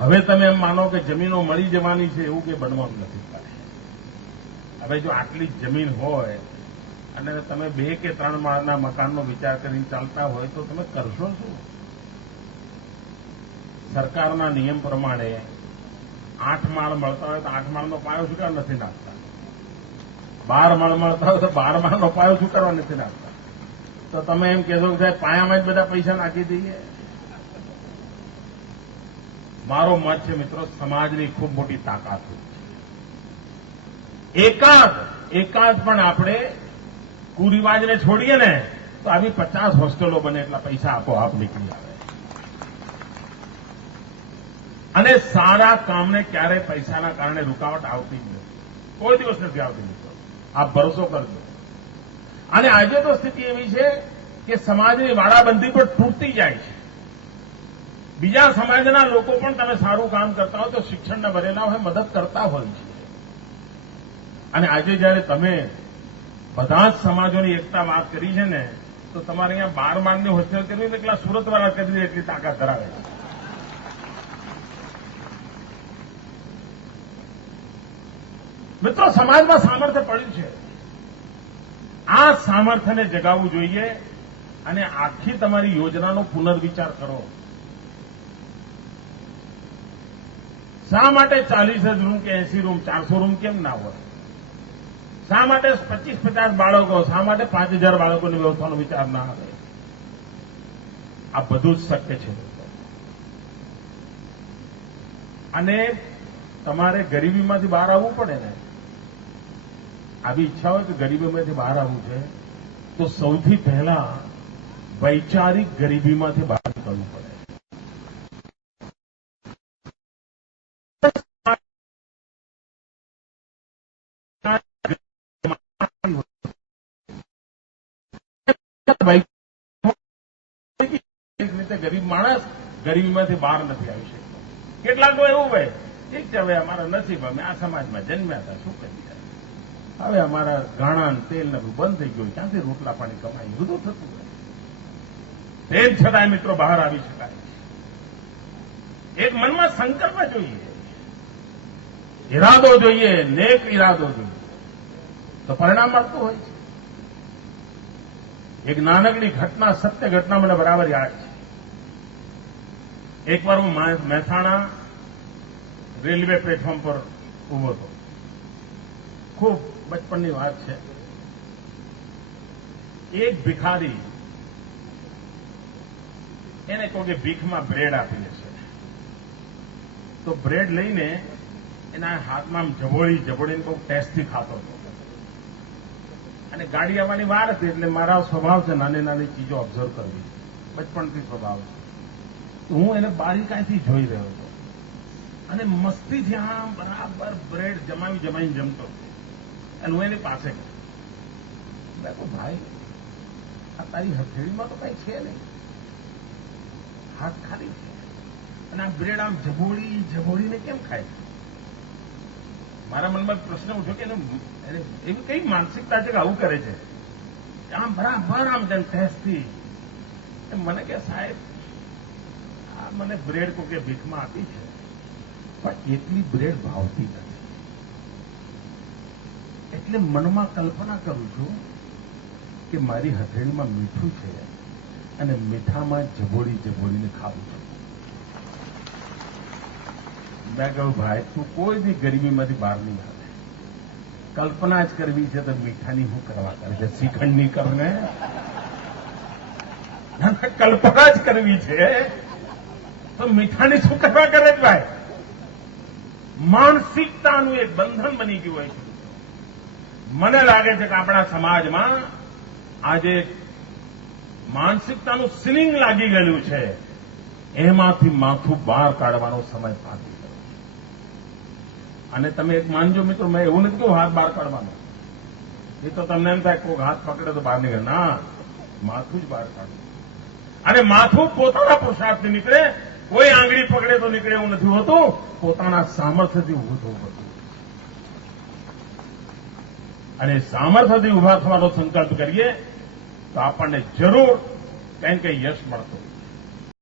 હવે તમે એમ માનો કે જમીનો મળી જવાની છે એવું કે બનવાનું નથી. હવે જો આટલી જમીન હોય અને તમે 2 કે 3 માળના મકાનનો વિચાર કરીને ચાલતા હોય તો તમે કરશો શું? સરકારના નિયમ પ્રમાણે 8 માળ મળતા હોય તો 8 માળનો પાયો શું કરવા નથી નાખતા? 12 માળ મળતા હોય તો 12 માળનો પાયો શું કરવા નથી નાખતા? તો તમે એમ કહેશો કે સાહેબ પાયામાં જ બધા પૈસા નાખી દઈએ. મારો મત છે મિત્રો, સમાજની ખૂબ મોટી તાકાત છે. એકાદ પણ આપણે કુરિવાજને છોડીએ ને તો આવી 50 હોસ્ટેલો બને એટલા પૈસા આપોઆપ નીકળી આવે. અને સારા કામને ક્યારેય પૈસાના કારણે રૂકાવટ આવતી જ નથી. કોઈ દિવસ નથી આવતી મિત્રો, આપ ભરોસો કરજો. અને આજે તો સ્થિતિ એવી છે કે સમાજની વાડાબંધી પણ તૂટતી જાય છે. બીજા સમાજના લોકો પણ તમે સારું કામ કરતા હોય તો શિક્ષણના ભરેલા હોય મદદ કરતા હોય છે. અને આજે જયારે તમે બધા જ સમાજોની એકતા વાત કરી છે ને તો તમારે અહીંયા 12 માળની હોસ્ટેલ કરવી ને એટલા સુરતવાળા કરી દે એટલી તાકાત ધરાવે છે. મિત્રો, સમાજમાં સામર્થ્ય પડ્યું છે. આ સામર્થ્યને જગાવવું જોઈએ અને આખી તમારી યોજનાનો પુનર્વિચાર કરો. શા માટે 40 રૂમ કે 80 રૂમ 400 રૂમ કેમ ના હોય? શા માટે 25-50 બાળકો, શા માટે 5000 બાળકોની વ્યવસ્થાનો વિચાર ના આવે? આ બધું જ શક્ય છે. અને તમારે ગરીબીમાંથી બહાર આવવું પડે ને, આવી ઈચ્છા હોય કે ગરીબીમાંથી બહાર આવવું છે તો સૌથી પહેલા વૈચારિક ગરીબીમાંથી બહાર નીકળવું પડે. રીતે ગરીબ માણસ ગરીબીમાંથી બહાર નથી આવી શકતો. કેટલાક તો એવું હોય, ઠીક છે હવે અમારા નસીબ, અમે આ સમાજમાં જન્મ્યા હતા, શું કરીએ, હવે અમારા ઘાણા તેલ ને બંધ થઈ ગયું, ક્યાંથી રોટલા પાણી કમાઈ, બધું થતું હોય. તેમ છતાંય મિત્રો બહાર આવી શકાય. એક મનમાં સંકલ્પ જોઈએ, ઈરાદો જોઈએ, નેક ઈરાદો જોઈએ તો પરિણામ મળતું હોય છે. એક નાનકડી ઘટના, સત્ય ઘટના મને બરાબર યાદ છે. એકવાર હું મહેસાણા રેલવે પ્લેટફોર્મ પર ઉભો હતો. ખૂબ બચપણની વાત છે. એક ભિખારી, એને કહો કે ભીખમાં બ્રેડ આપી દેશે, તો બ્રેડ લઈને એના હાથમાં જબોડીને બહુ ટેસ્ટથી ખાતો હતો. અને ગાડી આવવાની વાર હતી એટલે મારા સ્વભાવ છે નાની નાની ચીજો ઓબ્ઝર્વ કરવી, બચપણથી સ્વભાવ છે. હું એને બારીકાઈથી જોઈ રહ્યો હતો અને મસ્તીથી આમ બરાબર બ્રેડ જમાવીને જમતો હતો. અને હું એની પાસે ગયો. મેં કહું, ભાઈ આ તારી હથેળીમાં તો કઈ છે નહીં, હાથ ખાલી છે અને આ બ્રેડ આમ જબોડીને કેમ ખાય? મારા મનમાં પ્રશ્ન ઉઠ્યો કે એવી કઈ માનસિકતા છે કે આવું કરે છે? આમ બરાબર આમ ટેસ્ટથી મને કે સાહેબ આ મને બ્રેડ કોકે ભીખમાં આપી છે પણ એટલી બ્રેડ ભાવતી નથી, એટલે મનમાં કલ્પના કરું છું કે મારી હથેળીમાં મીઠું છે અને મીઠામાં જબોડીને ખાવું છું. મેં કહ્યું, ભાઈ તું કોઈ દી ગરીબીમાંથી બહાર નહીં આવે. કલ્પના જ કરવી છે તો મીઠાની શું કરવા કરે છે? શ્રીખંડની કરને કલ્પના જ કરવી છે તો મીઠાની શું કરવા કરે છે? ભાઈ, માનસિકતાનું એક બંધન બની ગયું હોય છે. મને લાગે છે કે આપણા સમાજમાં આજે માનસિકતાનું સીલિંગ લાગી ગયેલું છે, એમાંથી માથું બહાર કાઢવાનો સમય પાકી ગયો. અને તમે એક માનજો મિત્રો, મેં એવું નથી કહ્યું હાથ બહાર કાઢવાનો, એ તો તમને એમ થાય કોઈ હાથ પકડે તો બહાર નીકળે. ના, માથું જ બહાર કાઢવું. અને માથું પોતાના પુરુષાર્થથી નીકળે, કોઈ આંગળી પકડે તો નીકળે એવું નથી હોતું, પોતાના સામર્થ્યથી ઉભું થવું પડતું. અને સામર્થ્યથી ઉભા થવાનો સંકલ્પ કરીએ તો આપણને જરૂર કંઈ યશ મળતું.